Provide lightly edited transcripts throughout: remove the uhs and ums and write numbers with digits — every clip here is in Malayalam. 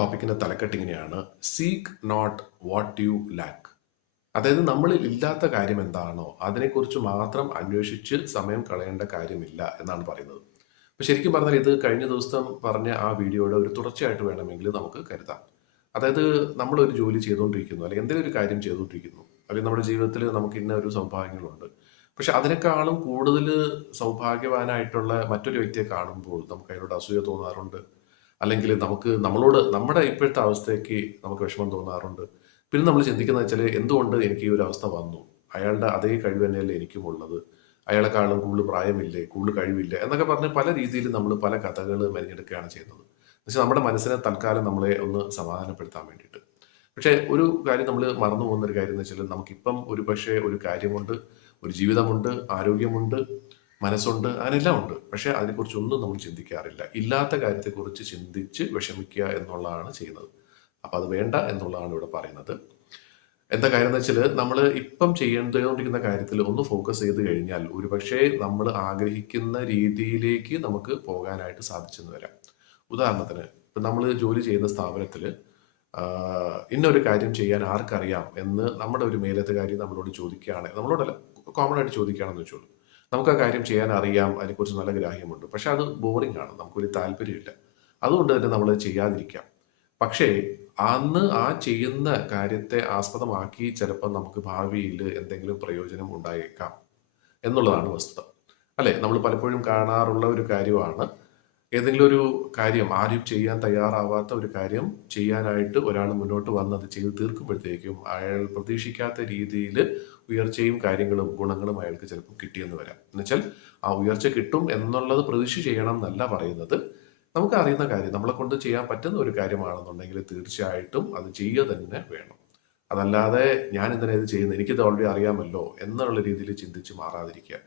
ടോപ്പിക്കിന്റെ തലക്കെട്ട് ഇങ്ങനെയാണ്: seek not what you lack. അതായത് നമ്മളിൽ ഇല്ലാത്ത കാര്യം എന്താണോ അതിനെക്കുറിച്ച് മാത്രം അന്വേഷിച്ച് സമയം കളയേണ്ട കാര്യമില്ല എന്നാണ് പറയുന്നത്. അപ്പൊ ശരിക്കും പറഞ്ഞാൽ ഇത് കഴിഞ്ഞ ദിവസം പറഞ്ഞ ആ വീഡിയോയുടെ ഒരു തുടർച്ചയായിട്ട് വേണമെങ്കിൽ നമുക്ക് കരുതാം. അതായത് നമ്മൾ ഒരു ജോലി ചെയ്തുകൊണ്ടിരിക്കുന്നു, അല്ലെങ്കിൽ എന്തെങ്കിലും ഒരു കാര്യം ചെയ്തുകൊണ്ടിരിക്കുന്നു, അല്ലെങ്കിൽ നമ്മുടെ ജീവിതത്തിൽ നമുക്ക് ഇന്ന ഒരു സൗഭാഗ്യങ്ങളുണ്ട്. പക്ഷെ അതിനേക്കാളും കൂടുതൽ സൗഭാഗ്യവാനായിട്ടുള്ള മറ്റൊരു വ്യക്തിയെ കാണുമ്പോൾ നമുക്ക് അതിനോട് അസൂയ തോന്നാറുണ്ട്. അല്ലെങ്കിൽ നമുക്ക് നമ്മളോട് നമ്മുടെ ഇപ്പോഴത്തെ അവസ്ഥയ്ക്ക് നമുക്ക് വിഷമം തോന്നാറുണ്ട്. പിന്നെ നമ്മൾ ചിന്തിക്കുന്നത് വെച്ചാൽ, എന്തുകൊണ്ട് എനിക്ക് ഈ ഒരു അവസ്ഥ വന്നു? അയാളുടെ അതേ കഴിവ് തന്നെയല്ലേ എനിക്കും ഉള്ളത്? അയാളെക്കാളും കൂടുതൽ പ്രായമില്ലേ, കൂടുതൽ കഴിവില്ലേ എന്നൊക്കെ പറഞ്ഞ് പല രീതിയിൽ നമ്മൾ പല കഥകൾ മെനഞ്ഞെടുക്കുകയാണ് ചെയ്യുന്നത്. പക്ഷെ നമ്മുടെ മനസ്സിനെ തൽക്കാലം നമ്മളെ ഒന്ന് സമാധാനപ്പെടുത്താൻ വേണ്ടിയിട്ട്. പക്ഷേ ഒരു കാര്യം നമ്മൾ മറന്നു പോകുന്ന ഒരു കാര്യം എന്ന് വെച്ചാൽ, നമുക്കിപ്പം ഒരു പക്ഷേ ഒരു കാര്യമുണ്ട്, ഒരു ജീവിതമുണ്ട്, ആരോഗ്യമുണ്ട്, മനസ്സുണ്ട്, അങ്ങനെല്ലാം ഉണ്ട്. പക്ഷെ അതിനെക്കുറിച്ചൊന്നും നമ്മൾ ചിന്തിക്കാറില്ല. ഇല്ലാത്ത കാര്യത്തെക്കുറിച്ച് ചിന്തിച്ച് വിഷമിക്കുക എന്നുള്ളതാണ് ചെയ്യുന്നത്. അപ്പൊ അത് വേണ്ട എന്നുള്ളതാണ് ഇവിടെ പറയുന്നത്. എന്താ കാര്യം എന്ന് വെച്ചാൽ, നമ്മൾ ഇപ്പം ചെയ്തുകൊണ്ടിരിക്കുന്ന കാര്യത്തിൽ ഒന്ന് ഫോക്കസ് ചെയ്ത് കഴിഞ്ഞാൽ ഒരുപക്ഷെ നമ്മൾ ആഗ്രഹിക്കുന്ന രീതിയിലേക്ക് നമുക്ക് പോകാനായിട്ട് സാധിച്ചെന്ന് വരാം. ഉദാഹരണത്തിന്, ഇപ്പം നമ്മൾ ജോലി ചെയ്യുന്ന സ്ഥാപനത്തിൽ ഇന്നൊരു കാര്യം ചെയ്യാൻ ആർക്കറിയാം എന്ന് നമ്മുടെ ഒരു മേലധികാരി നമ്മളോട് ചോദിക്കുകയാണ്, നമ്മളോടല്ല, കോമൺ ആയിട്ട് ചോദിക്കുകയാണെന്ന് വെച്ചോളൂ. നമുക്ക് ആ കാര്യം ചെയ്യാൻ അറിയാം, അതിനെക്കുറിച്ച് നല്ല ഗ്രാഹ്യമുണ്ട്, പക്ഷെ അത് ബോറിംഗ് ആണ്, നമുക്കൊരു താല്പര്യമില്ല. അതുകൊണ്ട് തന്നെ നമ്മൾ ചെയ്യാതിരിക്കാം. പക്ഷേ അന്ന് ആ ചെയ്യുന്ന കാര്യത്തെ ആസ്പദമാക്കി ചിലപ്പോൾ നമുക്ക് ഭാവിയിൽ എന്തെങ്കിലും പ്രയോജനം ഉണ്ടായേക്കാം എന്നുള്ളതാണ് വസ്തുത. അല്ലെ, നമ്മൾ പലപ്പോഴും കാണാറുള്ള ഒരു കാര്യമാണ്, ഏതെങ്കിലും ഒരു കാര്യം, ആരും ചെയ്യാൻ തയ്യാറാവാത്ത ഒരു കാര്യം ചെയ്യാനായിട്ട് ഒരാൾ മുന്നോട്ട് വന്ന് അത് ചെയ്ത് തീർക്കുമ്പോഴത്തേക്കും അയാൾ പ്രതീക്ഷിക്കാത്ത രീതിയിൽ ഉയർച്ചയും കാര്യങ്ങളും ഗുണങ്ങളും അയാൾക്ക് ചിലപ്പോൾ കിട്ടിയെന്ന് വരാം. എന്നുവെച്ചാൽ ആ ഉയർച്ച കിട്ടും എന്നുള്ളത് പ്രതീക്ഷ ചെയ്യണം എന്നല്ല പറയുന്നത്. നമുക്ക് അറിയുന്ന കാര്യം, നമ്മളെ കൊണ്ട് ചെയ്യാൻ പറ്റുന്ന ഒരു കാര്യമാണെന്നുണ്ടെങ്കിൽ തീർച്ചയായിട്ടും അത് ചെയ്യുക തന്നെ വേണം. അതല്ലാതെ ഞാൻ എന്തിനാ ഇത് ചെയ്യുന്നത്, എനിക്കിത് ഓൾറെഡി അറിയാമല്ലോ എന്നുള്ള രീതിയിൽ ചിന്തിച്ച് മാറാതിരിക്കുക.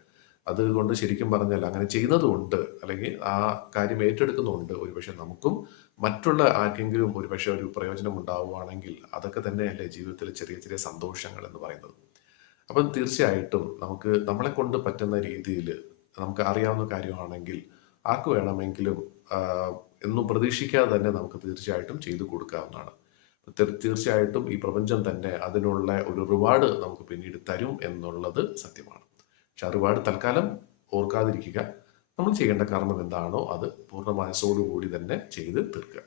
അതുകൊണ്ട് ശരിക്കും പറഞ്ഞാൽ അങ്ങനെ ചെയ്യുന്നതുകൊണ്ട്, അല്ലെങ്കിൽ ആ കാര്യം ഏറ്റെടുക്കുന്നുണ്ട്, ഒരുപക്ഷെ നമുക്കും മറ്റുള്ള ആർക്കെങ്കിലും ഒരുപക്ഷെ ഒരു പ്രയോജനം ഉണ്ടാവുകയാണെങ്കിൽ അതൊക്കെ തന്നെയല്ലേ ജീവിതത്തിലെ ചെറിയ ചെറിയ സന്തോഷങ്ങൾ എന്ന് പറയുന്നത്. അപ്പം തീർച്ചയായിട്ടും നമുക്ക് നമ്മളെ കൊണ്ട് പറ്റുന്ന രീതിയിൽ, നമുക്ക് അറിയാവുന്ന കാര്യമാണെങ്കിൽ ആർക്ക് വേണമെങ്കിലും എന്നും പ്രതീക്ഷിക്കാതെ തന്നെ നമുക്ക് തീർച്ചയായിട്ടും ചെയ്തു കൊടുക്കാവുന്നതാണ്. തീർച്ചയായിട്ടും ഈ പ്രപഞ്ചം തന്നെ അതിനുള്ള ഒരു റിവാർഡ് നമുക്ക് പിന്നീട് തരും എന്നുള്ളത് സത്യമാണ്. പക്ഷെ ആ റിവാർഡ് തൽക്കാലം ഓർക്കാതിരിക്കുക. നമ്മൾ ചെയ്യേണ്ട കർമ്മം എന്താണോ അത് പൂർണ്ണ മനസ്സോടുകൂടി തന്നെ ചെയ്ത് തീർക്കുക.